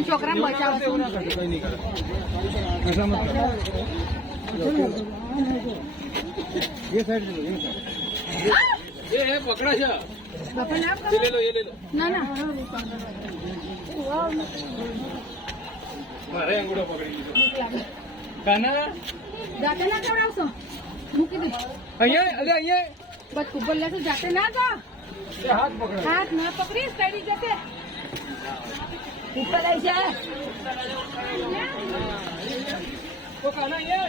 છોકરા બચાવો ये साइड ये है पकड़ा जा ये ले लो ના ના अरे अंगूठा पकड़ी लीजिए काना જાતે ના ખવડાવશો મૂકી દે અહીંયા અલે અહીંયા બસ ઉપર લેશે જાતે ના તો ये हाथ पकड़ा હાથ ના પકડીશ કઈ જશે ઉપર લઈ જાય तो काना ये